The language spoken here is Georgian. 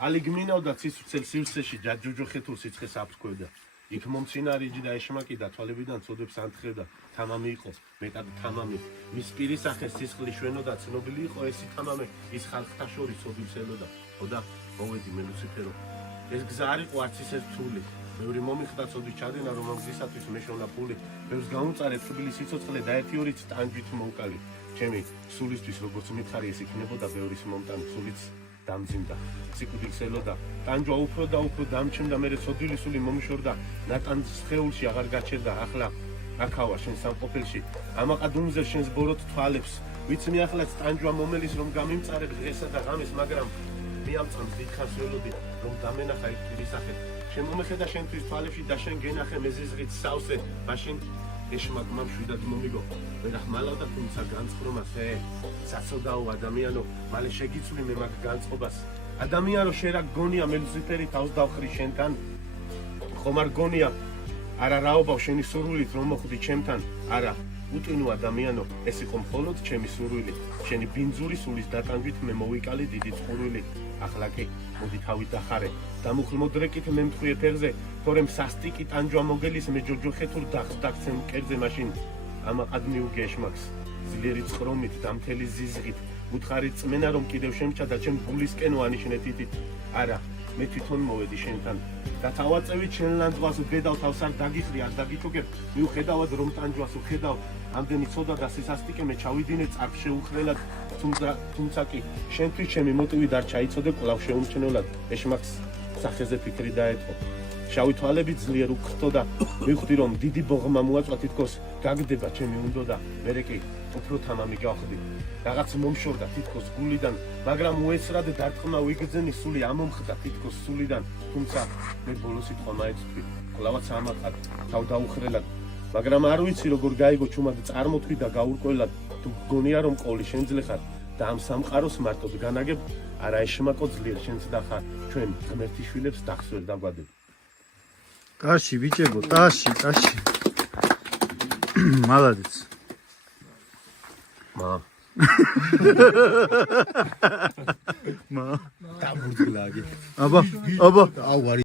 ალი გმინავდა ცისუცელ სივრცეში ჯაჯუჯოხეთურ სიცხეს აფრქვევდა. იქ მომცინარიჯი და ეშმაკი და თვალებიდან ცოდებს ანთხრევდა. თამამი იყო, მეტად თამამი. მის პირის ახეს სისხლი შვენოდა, ცნობილი იყო ესი თამამი, ის ხალხთა შორის ცოდვებს ელოდა. ხოდა მოვედი მე ლუციფერო. ეს გზა არ იყო არც ისე რთული. ბევრი მომიხდა ცოდვი ჩადენა, რომ ამ გზისათვის მეშონა ფული. ბევრს გაუმწარე თბილი სიცოცხლე და ერთი ორიც ტანჯვით მოვკალი. ჩემი სულისთვის როგორც მითხარი ეს იქნებოდა ბევრის მომტანი სულიც დამძიმდა. სიკვდილს ელოდა. ტანჯვა უფრო და უფრო დამჩნდა, მერე ცოდვილი სული მომიშორდა. ნატანს სხეულში აღარ გაჩერდა. ახლა აქავა შენ სამყოფელში. ამაყად უმზევ შენს ბოროტ თვალებს. ვიცი ახლაც ტანჯვა მომელის რომ გამიმწარებ დღესა და ღამეს, მაგრამ მიამწამს დიდხანს ველოდი რომ დამენახა იქ პირისახეთ. შემომეხედა შენთვის თვალებში და შენ გენახე მეზიზღით სავსე, მაშინ ეშმაკმა მშვიდად მომიგო. ვერახმალავდა თუმცა განწყრომას, საცოდაო ადამიანო, მალე შეგიცვლი მე მაგ განწყობას. ადამიანო, შენ რა გონია მე ლუციფერი თავს დავხრი შენთან? ხომ არ გონია? არა რაობავ შენი სურვილით რომ მოხვდი ჩემთან? არა, უტვინო ადამიანო, ეს იყო მხოლოდ ჩემი სურვილი. შენი ბინძური სულის დატანჯვით მე მოვიკალე დიდი წყურვილი. ახლა კი მოდი თავი დახარე. დამუხლმოდრეკით მე მტყვი ეთერზე, თორემ სასტიკი ტანჯვა მოგელის მე ჯოჯოხეთურ დახს დაგცემ მკერდზე მაშინ. ამაყად მიუგე ეშმაკს, ძლიერი წყრომით და მთელი ზიზღით. უთხარი წმენა რომ კიდევ შემჩა და ჩემ გულისკენ ვანიშნე თითით. არა, მე თვითონ მოვედი შენთან. და თავაწევით შენ ლანდვას უბედავ თავს არ დაგიხრი, არ დაგიჩოგებ. მიუხედავად რომ ტანჯვას უხედავ, ამდენი ცოდა და სისასტიკე მე ჩავიდინე წარფ შეუხრელად. თუმცა კი შენთვის ჩემი მოტივი დარჩა იცოდე კვლავ შეუმჩნევლად. ეშმაკს სახეზე ფიქრი დაეწყო. შავი თვალები ძლიერ უხრთოდა. მივხვდი რომ დიდი ბოღმა მოაწვა, თითქოს გაგდება ჩემი უნდოდა. მერე კი უფრო თამამი გავხდი. რაღაც მომშორდა თითქოს გულიდან, მაგრამ უესრად დარტყმა ვიგრძენი სული ამომხდა თითქოს სულიდან. თუმცა მე ბოლოს სიტყვა მაეცვი, კვლავაც ამაყად თავ დაუხრელად. მაგრამ არ ვიცი როგორ გაიგო ჩუმად წარმოთქვი და გაურკვევლად. თუ გგონია რომ ყოლი შენძლე ხარ და ამ სამყაროს მარტოდ განაგებ, არა ეშმაკო ძლიერ შენც დახარ, ჩვენ ღმერთის შვილებს დახსვერ დაგვადებ. ტაში ბიჭებო, ტაში. მალადეც. დაბრუნდლაგი. აბა.